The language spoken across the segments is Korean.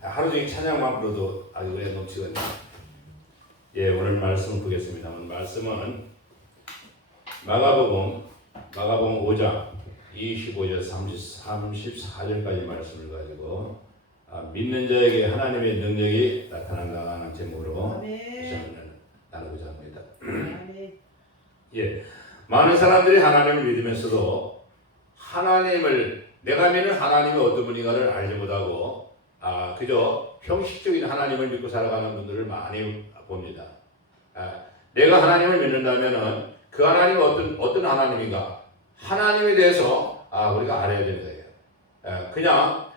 하루 종일 찬양만 불러도 아주 은혜 넘치거든요. 예, 오늘 말씀을 보겠습니다만 말씀은 마가복음 5장 25절 34절까지 말씀을 가지고 믿는 자에게 하나님의 능력이 나타난다는 제목으로 시간을 나누고자 합니다. 예, 많은 사람들이 하나님을 믿으면서도 내가 믿는 하나님이 어떤 분인가를 알지 못하고 그저 형식적인 하나님을 믿고 살아가는 분들을 많이 봅니다. 내가 하나님을 믿는다면은 그 하나님이 어떤 하나님인가 하나님에 대해서 우리가 알아야 되는 거예요. 그냥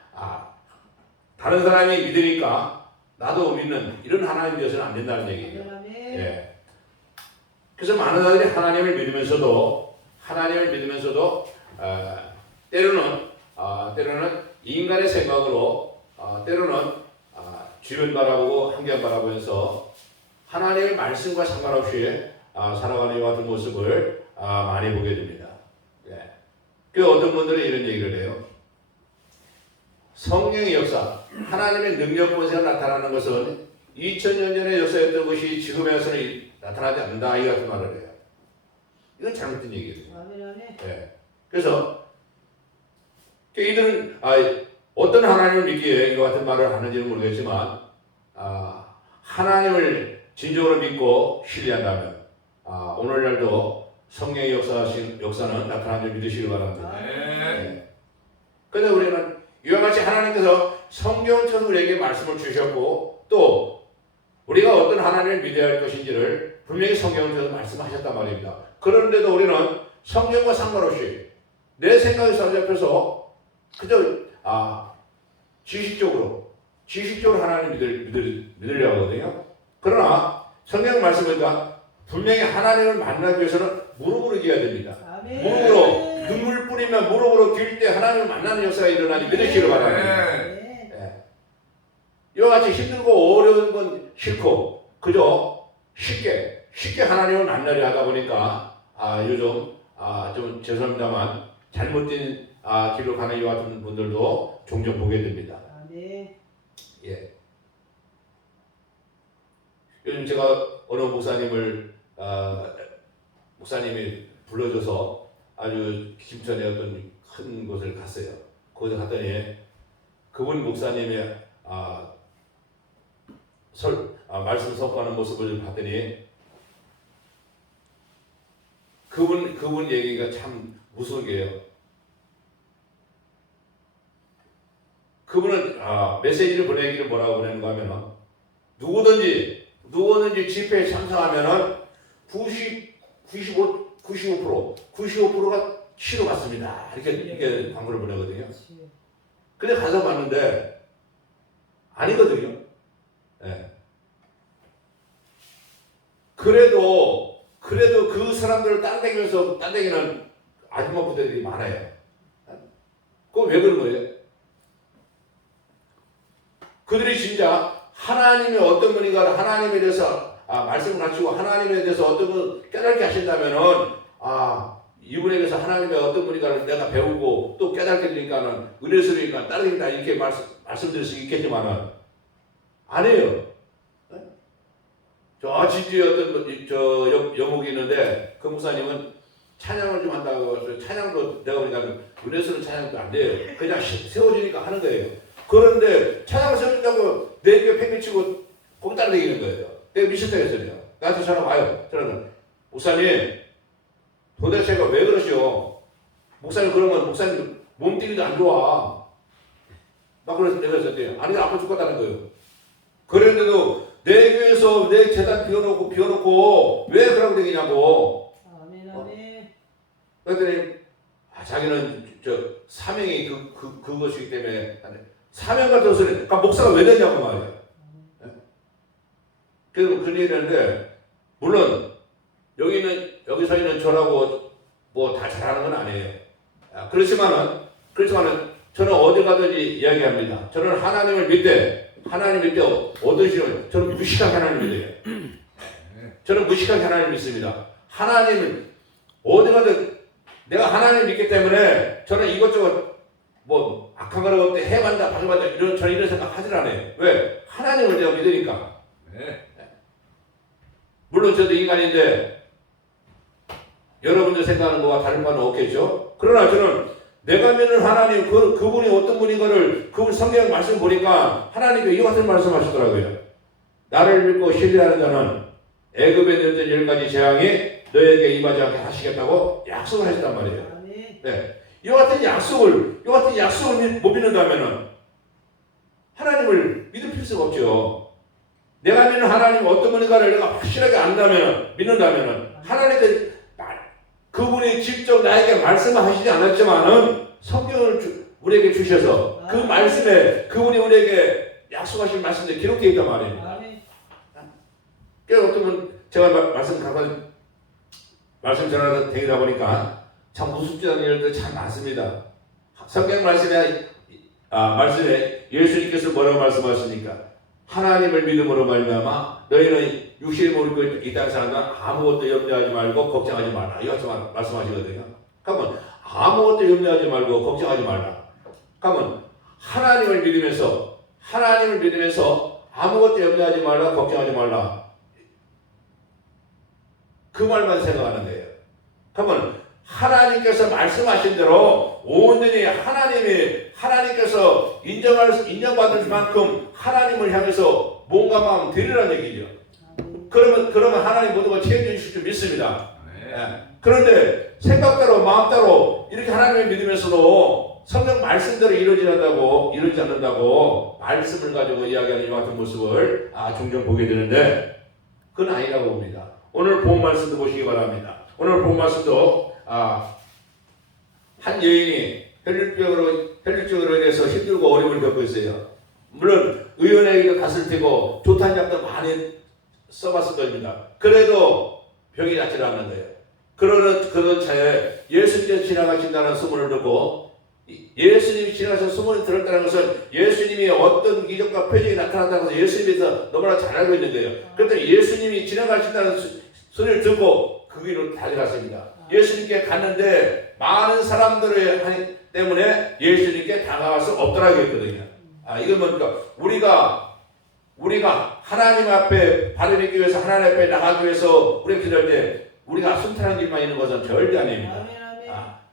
다른 사람이 믿으니까 나도 믿는 이런 하나님이 되어서는 안 된다는 얘기예요. 예. 그래서 많은 사람들이 하나님을 믿으면서도 때로는 인간의 생각으로 때로는 주변 바라보고 환경 바라보면서 하나님의 말씀과 상관없이 살아가는 이와 같은 모습을 많이 보게 됩니다. 예. 그 어떤 분들은 이런 얘기를 해요. 성령의 역사, 하나님의 능력 권세가 나타나는 것은 2000년 전의 역사였던 것이 지금에 와서는 나타나지 않는다 이 같은 말을 해요. 이건 잘못된 얘기거든요. 예. 그래서 이들은 어떤 하나님을 믿기에 이와 같은 말을 하는지는 모르겠지만 하나님을 진정으로 믿고 신뢰한다면 오늘날도 성령의 역사는 나타나는 줄 믿으시길 바랍니다. 네. 그런데 우리는 이와 같이 하나님께서 성경을 통해서 우리에게 말씀을 주셨고 또 우리가 어떤 하나님을 믿어야 할 것인지를 분명히 성경을 통해서 말씀하셨단 말입니다. 그런데도 우리는 성경과 상관없이 내 생각에 사로잡혀서 그저 지식적으로 하나님을 믿으려고 하거든요. 그러나 성경 말씀이니까 분명히 하나님을 만나기 위해서는 무릎으로 기어야 됩니다. 무릎으로 눈물 뿌리면 무릎으로 길 때 하나님을 만나는 역사가 일어나니 믿으시기를 바랍니다. 네. 이와 같이 힘들고 어려운 건 싫고 그저 쉽게 하나님을 만나려 하다 보니까 요즘 좀 죄송합니다만 잘못된 길로 가는 이와 같은 분들도 종종 보게 됩니다. 예. 요즘 제가 어느 목사님이 불러줘서 아주 김천의 어떤 큰 곳을 갔어요. 거기 갔더니 그분 목사님의 말씀 선포하는 모습을 봤더니 그분 얘기가 참 무서운 게요. 그분은 메시지를 보내기를 뭐라고 보내는가 하면은 누구든지 집회에 참석하면은 95%가 치료 받습니다. 이렇게 광고를 보내거든요. 근데 가서 봤는데 아니거든요. 네. 그래도 그 사람들을 딴데기는 아줌마 부대들이 많아요. 그거 왜 그런 거예요? 그들이 진짜 하나님이 어떤 분인가 하나님에 대해서 말씀을 가르치고 하나님에 대해서 어떤 분 깨닫게 하신다면은 이분에게서 하나님의 어떤 분인가를 내가 배우고 또 깨닫게 되니까는 은혜스러우니까 따르겠다 이렇게 말씀드릴 수 있겠지만은 아니에요. 저 집주에 어떤 여목이 있는데 그 목사님은 찬양을 좀 한다고 해서 찬양도 내가 보니까 은혜스러운 찬양도 안 돼요. 그냥 세워지니까 하는 거예요. 그런데 찬양을 세워준다고 내 입에 팽개치고 거기 따라다니는 거예요. 내가 미쳤다 했어요. 나한테 전화 와요. 저는 목사님 도대체가 왜 그러시오? 목사님 그러면 목사님 몸뚱이도 안 좋아. 막 그래서 내가 했더니 아니 아파 죽겠다는 거예요. 그런데도 내 교회에서 내 재단 비워놓고 왜 그러고 다니냐고. 그랬더니 자기는 사명이 그것이기 때문에 사명 같은 소리. 그러니까 목사가 왜 되냐고 말이야. 그래서 그런 얘기를 했는데 물론 여기서 있는 저라고 뭐 다 잘하는 건 아니에요. 그렇지만은 저는 어디 가든지 이야기합니다. 저는 하나님 믿되 어떤 식으로 저는 무식하게 하나님 믿어요. 저는 무식하게 하나님 믿습니다. 하나님은 어디 가든 내가 하나님 믿기 때문에 저는 이것저것 악한 거를 어때 해반다 방해받다 저는 이런 생각 하질 않아요. 왜? 하나님을 내가 믿으니까. 네. 물론 저도 인간인데 여러분들 생각하는 거와 다른 바는 없겠죠. 그러나 저는 내가 믿는 하나님 그분이 어떤 분인 거를 그분 성경 말씀 보니까 하나님이 이 같은 말씀하시더라고요. 나를 믿고 신뢰하는 자는 애굽에 넣었던 10가지 재앙이 너에게 임하지 않게 하시겠다고 약속을 하셨단 말이에요. 네. 이 같은 약속을 못 믿는다면은 하나님을 믿을 필요가 없죠. 내가 믿는 하나님 어떤 분인가를 내가 확실하게 믿는다면은 하나님께 그분이 직접 나에게 말씀하시지 않았지만은 성경을 우리에게 주셔서 그 말씀에 그분이 우리에게 약속하신 말씀들이 기록되어 있단 말입니다. 그래서 어떤 분 제가 말씀 전하다 되다 보니까 참 우습지 않은 일들 참 많습니다. 성경 말씀에 예수님께서 뭐라고 말씀하십니까? 하나님을 믿음으로 말미암아 너희는 육신을 모르고 이 땅 사람들은 아무것도 염려하지 말고 걱정하지 말라. 이렇게 말씀하시거든요. 그러면 아무것도 염려하지 말고 걱정하지 말라. 그러면 하나님을 믿으면서 아무것도 염려하지 말라, 걱정하지 말라. 그 말만 생각하는 거예요. 그러면 하나님께서 말씀하신 대로 온전히 하나님께서 인정받을 만큼 하나님을 향해서 뭔가 마음 드리라는 얘기죠. 그러면 하나님 모든 걸 책임져 주실 줄 믿습니다. 네. 그런데 생각대로 마음대로 이렇게 하나님을 믿으면서도 성경 말씀대로 이루어지지 않는다고 말씀을 가지고 이야기하는 이 같은 모습을 종종 보게 되는데 그건 아니라고 봅니다. 오늘 본 말씀도 보시기 바랍니다. 오늘 본 말씀도 한 여인이 혈류증으로 인해서 힘들고 어려움을 겪고 있어요. 물론 의원에게도 갔을 테고 좋다는 약도 많이 써봤을 겁니다. 그래도 병이 낫지 않는 거예요. 그런 차에 예수님께서 지나가신다는 소문을 듣고 예수님이 지나가서 소문이 들었다는 것은 예수님이 어떤 기적과 표적이 나타났다는 것을 예수님께서 너무나 잘 알고 있는 거예요. 그런데 예수님이 지나가신다는 소리를 듣고 그 길로 달려갔습니다. 예수님께 갔는데 많은 사람들 때문에 예수님께 다가갈 수 없더라고 했거든요. 이건 뭡니까? 우리가 하나님 앞에 발을 딛기 위해서 하나님 앞에 나가기 위해서 우리가 기도할 때 우리가 순탄한 길만 있는 것은 절대 아닙니다.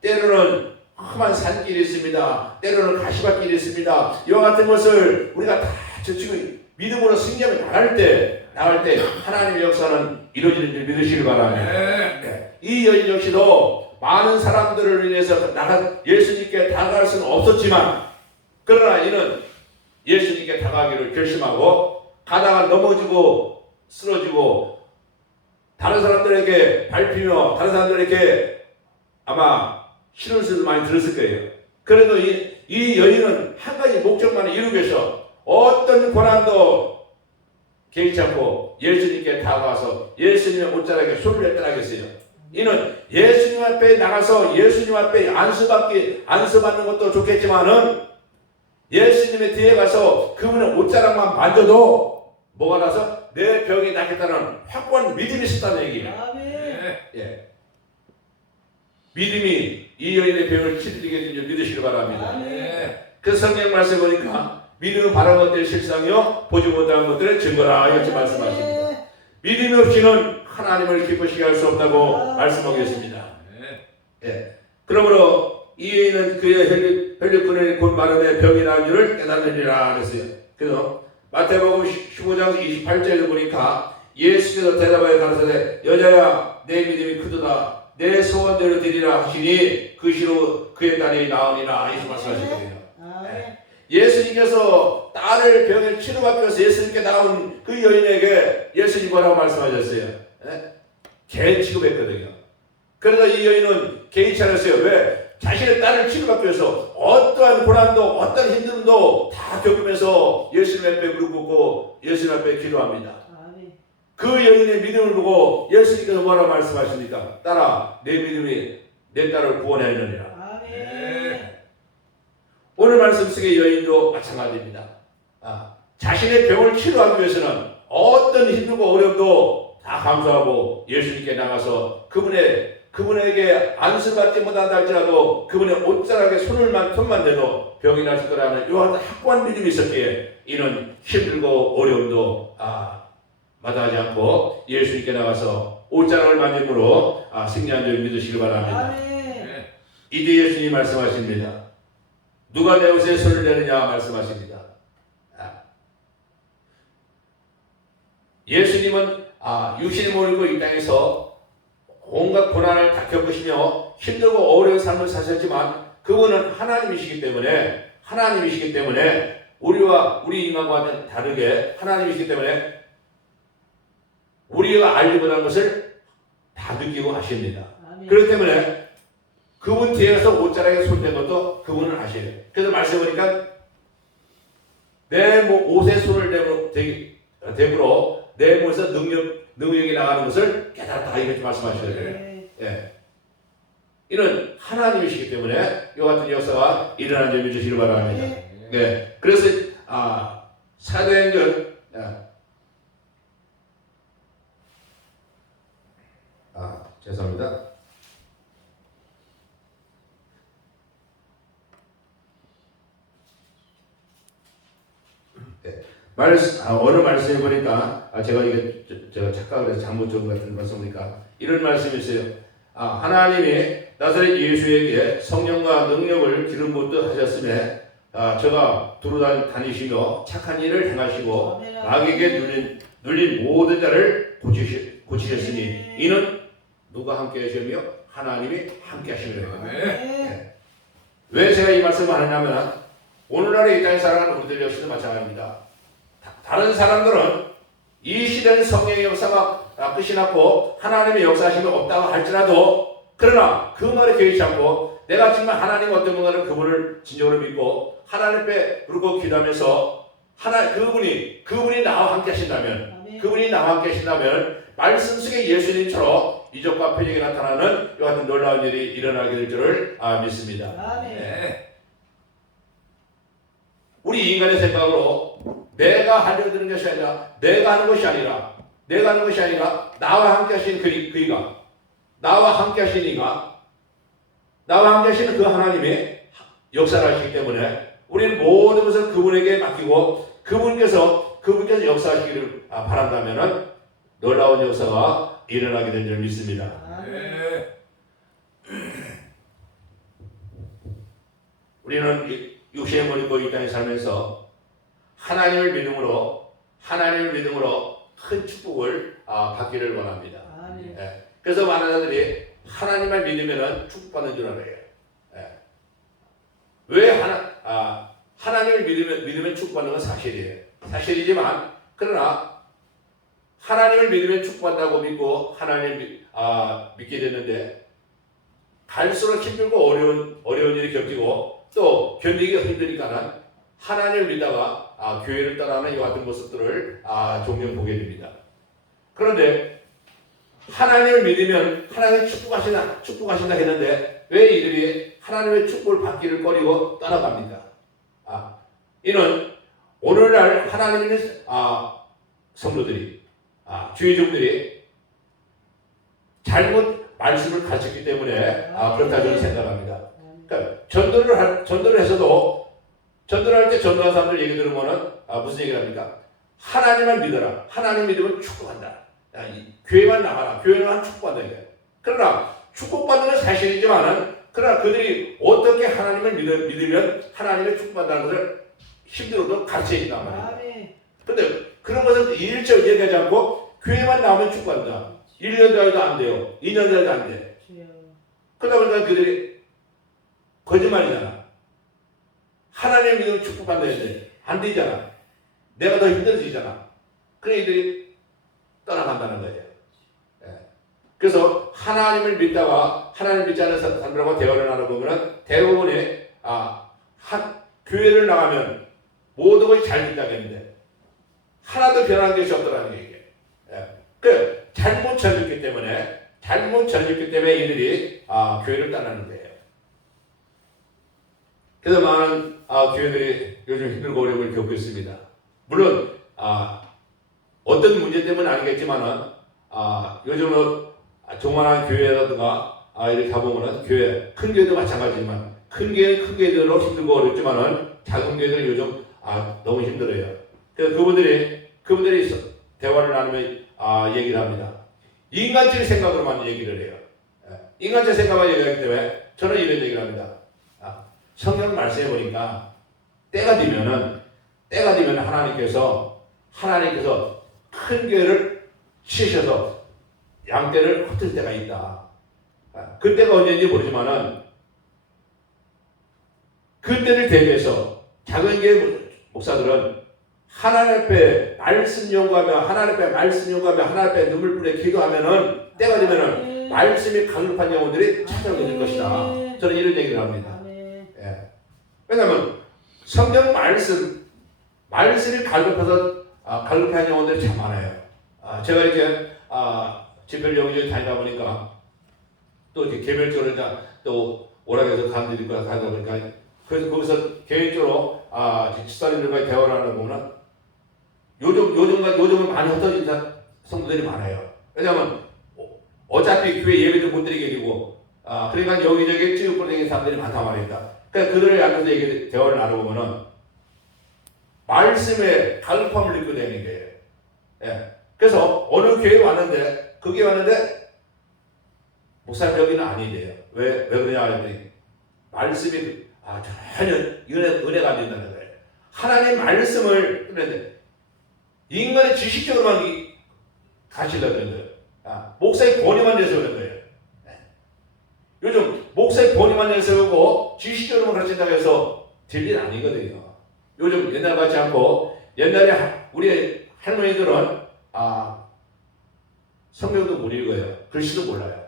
때로는 험한 산길이 있습니다. 때로는 가시밭길이 있습니다. 이와 같은 것을 우리가 다 지금 믿음으로 승리하며 나갈 때 하나님의 역사는 이루어지는 줄 믿으시길 바랍니다. 네. 이 여인 역시도 많은 사람들을 인해서 예수님께 다가갈 수는 없었지만 그러나 이는 예수님께 다가가기를 결심하고 가다가 넘어지고 쓰러지고 다른 사람들에게 밟히며 다른 사람들에게 아마 싫은 소리를 많이 들었을 거예요. 그래도 이 여인은 한 가지 목적만 이루기 위해서 어떤 고난도 개의치 않고 예수님께 다가와서 예수님의 옷자락에 손을 냈더라겠어요. 이는 예수님 앞에 나가서 예수님 앞에 안수받는 것도 좋겠지만은 예수님의 뒤에 가서 그분의 옷자락만 만져도 뭐가 나서 내 병이 낫겠다는 확고한 믿음이 있었다는 얘기예요. 예. 믿음이 이 여인의 병을 치료하게 된 줄 믿으시기 바랍니다. 그 성경 말씀 보니까 믿음은 바라는 것들의 실상이요 보지 못하는 것들의 증거라 이렇게 말씀하십니다. 믿음이 없이는 하나님을 기쁘시게 할 수 없다고 말씀하고 계십니다. 예. 그러므로 이 여인은 그의 혈류꾼의 곧 마른의 병이 나은 줄을 깨달으리라 그랬어요. 그래서 마태복음 15장 28절에도 보니까 예수께서 대답하여 가르치되 여자야 내 믿음이 크도다 내 소원대로 되리라 하시니 그 시로 그의 딸이 나으니라 이렇게 말씀하셨거든요. 예수님께서 딸을 병을 치료받기 위해서 예수님께 나온 그 여인에게 예수님 뭐라고 말씀하셨어요? 개인 취급했거든요. 그래서 이 여인은 개의치 않았어요. 왜? 자신의 딸을 치료받기 위해서 어떠한 고난도 어떠한 힘듦도 다 겪으면서 예수님 앞에 무릎 꿇고 예수님 앞에 기도합니다. 그 여인의 믿음을 보고 예수님께서 뭐라고 말씀하십니까? 딸아 내 믿음이 내 딸을 구원하였느니라. 오늘 말씀 속의 여인도 마찬가지입니다. 자신의 병을 치료하기 위해서는 어떤 힘들고 어려움도 다 감수하고 예수님께 나가서 그분의 그분에게 안수받지 못한다 할지라도 그분의 옷자락에 손만 대도 병이 나실 거라는 이와 같은 확고한 믿음이 있었기에 이는 힘들고 어려움도 마다하지 않고 예수님께 나가서 옷자락을 만짐으로 승리한 줄 믿으시기 바랍니다. 이제 예수님이 말씀하십니다. 누가 내 옷에 손을 대느냐 말씀하십니다. 예수님은 육신의 몸을 입고 이 땅에서 온갖 고난을 다 겪으시며 힘들고 어려운 삶을 사셨지만 그분은 하나님이시기 때문에 우리와 우리 인간과는 다르게 하나님이시기 때문에 우리가 알지 못한 것을 다 느끼고 하십니다. 그렇기 때문에 그분 뒤에서 옷자락에 손댄 것도 그분은 아셔요. 그래서 말씀해보니까 내 옷에 손을 대므로 내 몸에서 능력이 나가는 것을 깨달았다 이렇게 말씀하셔야 돼요. 예. 이는 하나님이시기 때문에 이와 같은 역사가 일어난 점 믿으시길 바랍니다. 네. 그래서 사도행전 죄송합니다. 네. 어느 말씀에 보니까 제가 이게 제가 착각을 해서 잘못 적은 것 같은 말씀 보니까 이런 말씀이 있어요. 하나님이 나사렛 예수에게 성령과 능력을 기름 붓듯 하셨음에 저가 두루 다니시며 착한 일을 행하시고 마귀에게 눌린 모든 자를 고치셨으니 이는 누가 함께 하시며 하나님이 함께 하시며 네. 왜 제가 이 말씀을 하느냐면 오늘날의 이 땅에 살아가는 우리들 역시도 마찬가지입니다. 다른 사람들은 이 시대는 성령의 역사가 끝이 났고 하나님의 역사하심이 없다고 할지라도 그러나 그 말에 개의치 않고 내가 정말 하나님 어떤 분가를 그분을 진정으로 믿고 하나님 앞에 부르고 기도하면서 그분이 나와 함께 하신다면 말씀 속에 예수님처럼 이적과 표적이 나타나는 이와 같은 놀라운 일이 일어나게 될 줄을 믿습니다. 네. 우리 인간의 생각으로 내가 하려고 드는 것이 아니라 내가 하는 것이 아니라 나와 함께 하신 그이가 나와 함께 하신 이가 나와 함께 하시는 그 하나님의 역사를 하시기 때문에 우리는 모든 것을 그분에게 맡기고 그분께서 역사하시기를 바란다면 놀라운 역사가 일어나게 된 줄 믿습니다. 우리는 육신의 몸을 입고 이 땅에 살면서 하나님을 믿음으로 큰 축복을 받기를 원합니다. 예. 그래서 많은 사람들이 하나님을 믿으면 축복받는 줄 알아요. 예. 왜 하나님을 믿으면 축복받는 건 사실이지만 그러나 하나님을 믿으면 축복받다고 믿고 하나님을 믿게 되는데 갈수록 힘들고 어려운 일이 겹치고 또 견디기가 힘드니까는 하나님을 믿다가 교회를 떠나는 이와 같은 모습들을 종종 보게 됩니다. 그런데 하나님을 믿으면 하나님이 축복하신다 했는데 왜 이들이 하나님의 축복을 받기를 꺼리고 떠나갑니까? 이는 오늘날 하나님의 성도들이 주의종들이 잘못 말씀을 가르쳤기 때문에 그렇다 저는 생각합니다. 그러니까 전도를 해서도 전도를 할 때 전도한 사람들 얘기 들으면은 무슨 얘기를 합니까? 하나님만 믿어라. 하나님 믿으면 축복한다. 교회만 나가라. 교회만 축복한다. 이게. 그러나 축복받는 건 사실이지만은 그러나 그들이 어떻게 하나님을 믿으면 하나님의 축복받는다는 것을 힘들어도 가르쳐야 된단 말이에요. 그런데 그런 것을 일절 얘기하지 않고 교회만 나오면 축복한다. 1년 전에도 안 돼요. 2년 전에도 안 돼. 그러다 보니까 그들이 거짓말이잖아. 하나님 믿으면 축복받는다 했는데 안 되잖아. 내가 더 힘들어지잖아. 그래 이들이 떠나간다는 거예요. 그래서 하나님을 믿다가 하나님 믿지 않는 사람들하고 대화를 나눠보면 대부분이 교회를 나가면 모든 것이 잘 된다겠는데 하나도 변한 것이 없더라는 얘기예요. 잘못 전했기 때문에 이들이 교회를 떠나는 거예요. 그래서 많은 교회들이 요즘 힘들고 어려움을 겪고 있습니다. 물론 어떤 문제 때문은 아니겠지만은 요즘은 조그마한 교회라든가 이렇게 가보면은 교회, 큰 교회도 마찬가지지만 큰 교회는 큰 교회대로 힘들고 어렵지만은 작은 교회들은 요즘 너무 힘들어요. 그래서 그분들이 대화를 나누면 얘기를 합니다. 인간적인 생각으로만 얘기를 해요. 인간적인 생각만 얘기하기 때문에 저는 이런 얘기를 합니다. 성경 말씀해 보니까 때가 되면 하나님께서 큰 교회를 치셔서 양떼를 흩을 때가 있다. 그때가 언제인지 모르지만은 그때를 대비해서 작은 교회 목사들은 하나님 앞에 말씀 연구하며 하나님 앞에 눈물 뿌려 기도하면은 때가 되면은 말씀이 갈급한 영혼들이 찾아오게 될 것이다. 저는 이런 얘기를 합니다. 왜냐하면 성경 말씀이 갈급한 영혼들이 참 많아요. 제가 이제 집회를 여기저기 다니다 보니까 또 이제 개별적으로 또 오락에서 강의를 가다 보니까 그래서 거기서 개인적으로 집사님들과 대화를 하는 거 보면 요즘은 많이 흩어진 성도들이 많아요. 왜냐하면 어차피 교회 예배도 못 드리게 되고 그러니까 여기저기 찌우고 다니는 사람들이 많단 말입니다. 그러니까 그들을 앞에서 대화를 나눠보면은 말씀에 갈급함을 느끼게 되는 거예요. 그래서 어느 교회에 왔는데 목사님 여기는 아니래요. 왜 그러냐 하더니 말씀이 전혀 은혜가 안 된다는 거예요. 하나님 말씀을 그런데 인간의 지식적으로만 가시려는 거예요. 목사의 권위만 내세우는 거예요. 요즘 목사의 권위만 내세우고 지식적으로만 가르친다고 해서 될 일 아니거든요. 요즘 옛날 같지 않고 옛날에 우리 할머니들은 성경도 못 읽어요. 글씨도 몰라요.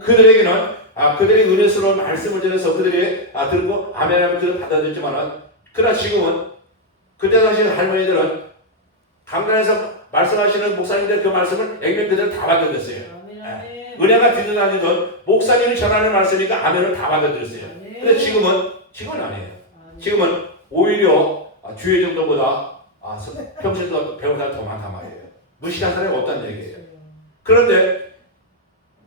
그들에게는 그들이 은혜스러운 말씀을 전해서 그들이 듣고 아멘하면 그들 받아들였지만은 그러나 지금은 그때 당시 할머니들은 강단에서 말씀하시는 목사님들 그 말씀을 액면 그대로 다 받아들였어요. 은혜가 듣는 아니든 목사님이 전하는 말씀이니까 아멘을 다 받아들였어요. 근데 지금은 아니에요. 지금은 오히려 주의 정도보다 평신도 배운 사람이 더 많단 말이에요. 무식한 사람이 없다는 얘기예요. 그런데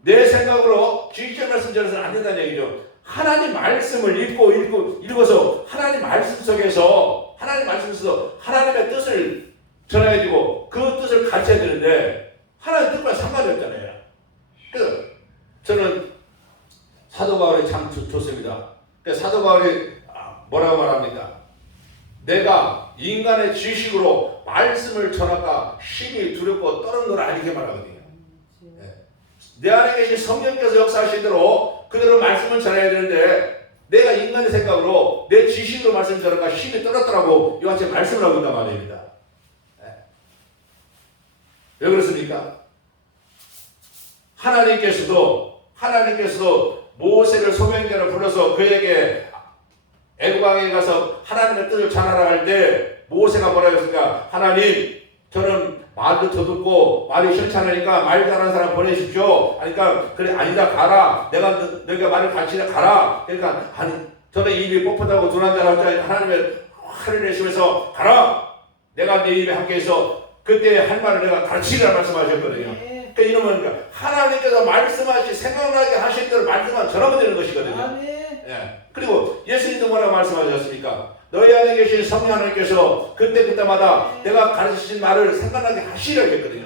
내 생각으로 지식적 말씀 전해서는 안 된다는 얘기죠. 하나님 말씀을 읽어서 하나님 말씀 속에서 하나님의 뜻을 전해가지고 그 뜻을 가르쳐야 되는데 하나님 뜻과 상관이 없잖아요. 그래서 저는 사도 바울이 참 좋습니다. 사도 바울이 뭐라고 말합니까? 내가 인간의 지식으로 말씀을 전하까 심히 두렵고 떨어노라 이렇게 말하거든요. 내 안에 계신 성령께서 역사하신 대로 그대로 말씀을 전해야 되는데 내가 인간의 생각으로 내 지식으로 말씀을 전하까 힘이 떨었더라고 이와 같이 말씀을 하고 있단 말입니다. 왜 그렇습니까? 하나님께서도 모세를 소명자로 불러서 그에게 애굽왕에 가서 하나님의 뜻을 전하라 할 때 모세가 뭐라고 했습니까? 하나님, 저는 말도 더듬고 말이 시원찮으니까 말 잘하는 사람 보내십시오. 그러니까 그래 아니다 가라. 내가 말을 가르치라 가라. 그러니까 저는 입이 뻣뻣하고 둔한 자라고 하나님의 화를 내시면서 가라. 내가 네 입에 함께해서 그때 할 말을 내가 가르치라 말씀하셨거든요. 그러니까 이놈은 하나님께서 말씀하시 생각나게 하실 대로 말씀만 전하면 되는 것이거든요. 그리고 예수님도 뭐라고 말씀하셨습니까? 너희 안에 계신 성령 하나님께서 그때마다 내가 가르치신 말을 생각나게 하시려고 했거든요.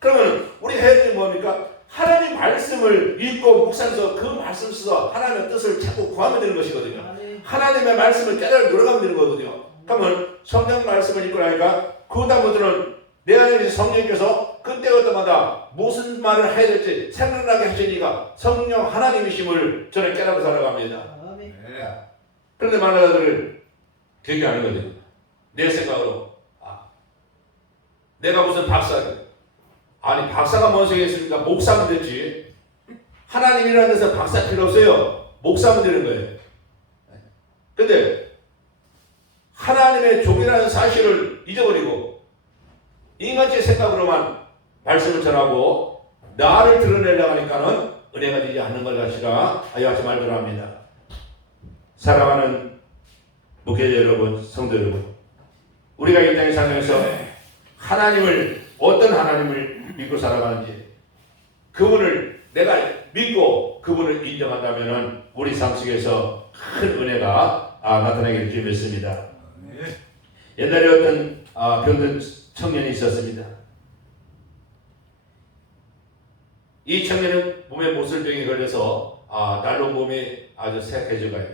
그러면 우리 해야 되는 뭡니까? 하나님 말씀을 읽고 묵상해서 그 말씀을 써서 하나님의 뜻을 찾고 구하면 되는 것이거든요. 하나님의 말씀을 깨달아 들어가면 되는 거거든요. 그러면 성경 말씀을 읽고 나니까 그 다음부터는 내 안에 계신 성령께서 그때마다 무슨 말을 해야 될지 생각나게 하시니까 성령 하나님이심을 저는 깨닫고 살아갑니다. 그런데 많은 아들을 그렇게 하는 거죠. 내 생각으로 내가 무슨 박사가 뭔 소리겠습니까? 목사면 됐지. 하나님이라는 데서 박사 필요 없어요. 목사면 되는 거예요. 근데 하나님의 종이라는 사실을 잊어버리고 인간적 생각으로만 말씀을 전하고 나를 드러내려고 하니까는 은혜가 되지 않는 걸 가시라 이와 같이 말들을 합니다. 사랑하는 목회자 여러분, 성도 여러분, 우리가 이 땅에 살면서 어떤 하나님을 믿고 살아가는지 그분을 내가 믿고 그분을 인정한다면은 우리 삶 속에서 큰 은혜가 나타나기를 기도했습니다. 옛날에 어떤 병든 청년이 있었습니다. 이 청년은 몸에 모슬병이 걸려서 날로 몸이 아주 쇠약해져 가요.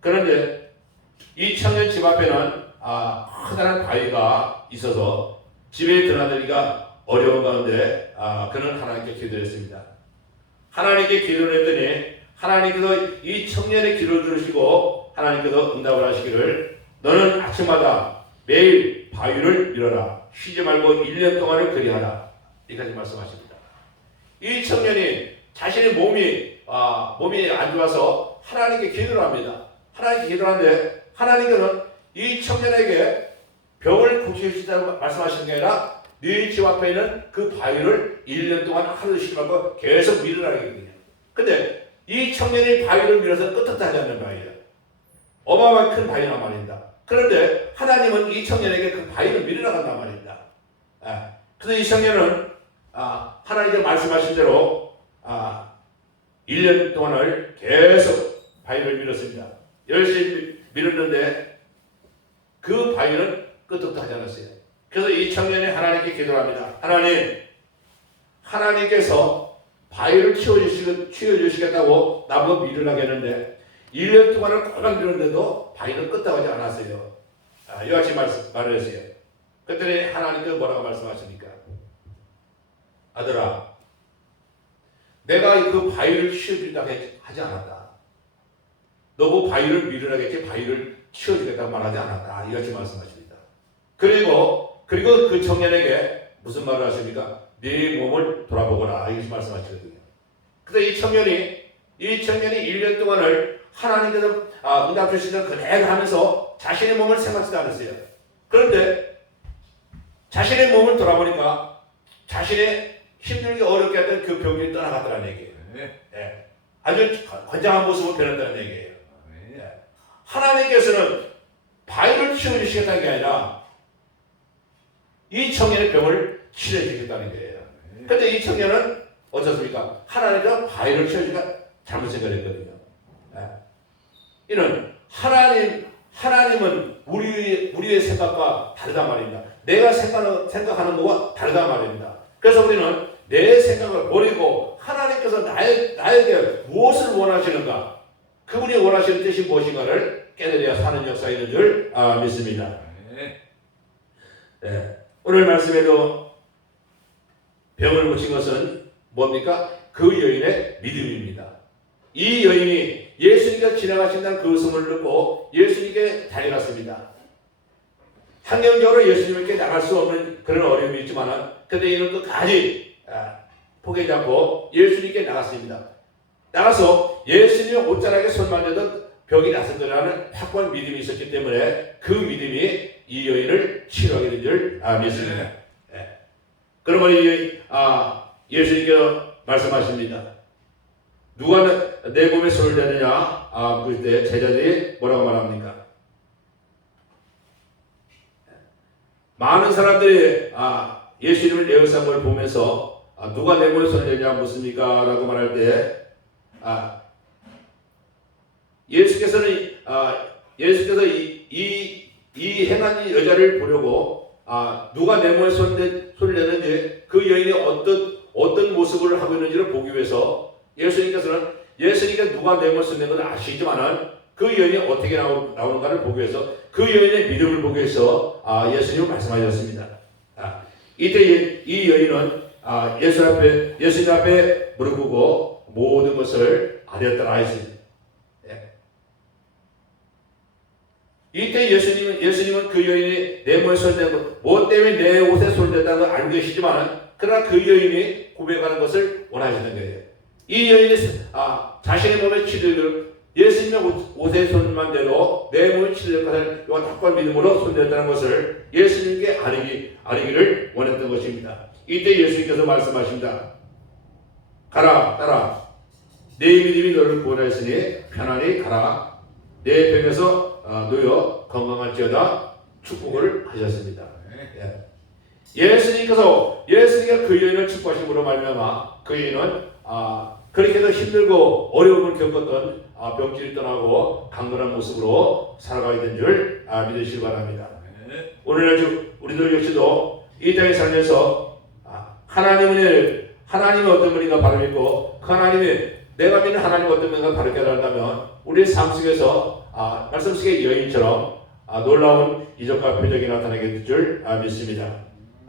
그런데 이 청년 집 앞에는 커다란 바위가 있어서 집에 드나들기가 어려운 가운데 그는 하나님께 기도했습니다. 하나님께 기도를 했더니 하나님께서 이 청년의 기도를 들으시고 하나님께서 응답을 하시기를 너는 아침마다 매일 바위를 밀어라. 쉬지 말고 1년 동안을 그리하라. 이까지 말씀하십니다. 이 청년이 자신의 몸이 안 좋아서 하나님께 기도를 합니다. 하나님께 기도하는데 하나님께서는 이 청년에게 병을 고치시다고 말씀하시는 게 아니라 네 집 앞에 있는 그 바위를 1년 동안 하루 쉬지 말고 계속 밀으라고 했거든요. 근데 이 청년이 바위를 밀어서 끄떡하지 않는 바위예요. 어마어마하게 큰 바위란 말입니다. 그런데 하나님은 이 청년에게 그 바위를 밀으라고 한단 말입니다. 그래서 이 청년은 하나님께 말씀하신 대로 1년 동안을 계속 바위를 밀었습니다. 열심히 밀었는데 그 바위는 끄떡도 하지 않았어요. 그래서 이 청년이 하나님께 기도합니다. 하나님께서 바위를 치워주시겠다고 나보고 밀으라고 했는데 1년 동안을 꼬박 밀었는데도 바위는 끄떡하지 않았어요. 이와 같이 말을 했어요. 그랬더니 하나님께서 뭐라고 말씀하십니까? 아들아, 내가 그 바위를 치워주겠다고 하지 않았다. 너보고 바위를 밀으라고 했지 바위를 치워주겠다고 말하지 않았다. 이같이 말씀하십니다. 그리고 그 청년에게 무슨 말을 하십니까? 네 몸을 돌아보거라. 이렇게 말씀하시거든요. 그래서 이 청년이 1년 동안을 하나님께서 응답 주시던 그대로 하면서 자신의 몸을 생각지도 않았어요. 그런데 자신의 몸을 돌아보니까 자신의 힘들게 어렵게 했던 그 병이 떠나갔다는 얘기예요. 네. 아주 건장한 모습으로 변했다는 얘기예요. 네. 하나님께서는 바위를 치워주시겠다는 게 아니라 이 청년의 병을 치료해주겠다는 거예요. 그런데 이 청년은 어떻습니까? 하나님께서 바위를 치워주기가 잘못 생각했거든요. 네. 이는 하나님은 우리의 생각과 다르단 말입니다. 내가 생각하는 것과 다르단 말입니다. 그래서 우리는 내 생각을 버리고 하나님께서 나에게 무엇을 원하시는가, 그분이 원하시는 뜻이 무엇인가를 깨달아야 사는 역사가 있는 줄 믿습니다. 네. 오늘 말씀에도 병을 고친 것은 뭡니까? 그 여인의 믿음입니다. 이 여인이 예수님께서 지나가신다는 그 소문을 듣고 예수님께 달려갔습니다. 환경적으로 예수님께 나갈 수 없는 그런 어려움이 있지만 그런데 이는 끝까지 포기하지 않고 예수님께 나갔습니다. 나가서 예수님의 옷자락에 손 만져도 병이 낫을 확고한 믿음이 있었기 때문에 그 믿음이 이 여인을 치료하게 된 줄 믿습니다. 네. 그러면 예수님께서 말씀하십니다. 누가 내 몸에 손을 대느냐? 그때 제자들이 뭐라고 말합니까? 많은 사람들이 예수님을 내어싼 걸 보면서 누가 내 몸에 손을 대냐 묻습니까? 라고 말할 때 예수께서는 이 행한 여자를 보려고 누가 내 몸에 손을 대는지 그 여인이 어떤 모습을 하고 있는지를 보기 위해서 예수님께 누가 내 몸에 손을 대는 건 아시지만은 그 여인이 어떻게 나오는가를 보기 위해서 그 여인의 믿음을 보기 위해서 예수님을 말씀하셨습니다. 이때 이 여인은 예수님 앞에 무릎 꿇고 모든 것을 아뢰었더라 했습니다. 이때 예수님은 그 여인이 내 몸에 손대고 뭐 때문에 내 옷에 손댔다는 걸 알고 계시지만 그러나 그 여인이 고백하는 것을 원하시는 거예요. 이 여인이 자신의 몸에 치료를 예수님의 옷에 손만 대도 내 몸에 치료될 것을 이와 확고한 믿음으로 손댔다는 것을 예수님께 아뢰기를 원했던 것입니다. 이때 예수님께서 말씀하십니다. 가라 따라 내 믿음이 너를 구원하였으니 편안히 가라. 내 병에서 놓여 건강할지어다. 축복을 하셨습니다. 예수님께서 그 여인을 축복하심으로 말미암아 그 여인은 그렇게도 힘들고 어려움을 겪었던 병질이 떠나고 강건한 모습으로 살아가게 된 줄 믿으시기 바랍니다. 오늘 우리들 역시도 이 땅에 살면서 하나님의 어떤 분인가 바로 믿고 그 하나님이 내가 믿는 하나님 어떤 분인가 바로 깨달았다면 우리의 삶 속에서 말씀 속의 여인처럼 놀라운 이적과 표적이 나타나게 될 줄 믿습니다.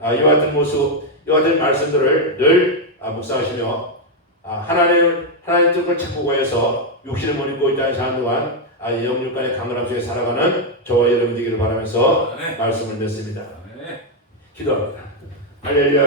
이와 같은 모습, 이와 같은 말씀들을 늘 묵상하시며 하나님 뜻을 찾고 구해서 육신을 못 입고 이 땅에 사는 동안 영육간의 강건함 속에 살아가는 저와 여러분 되기를 바라면서 말씀을 맺습니다. 기도합니다. 할렐루야.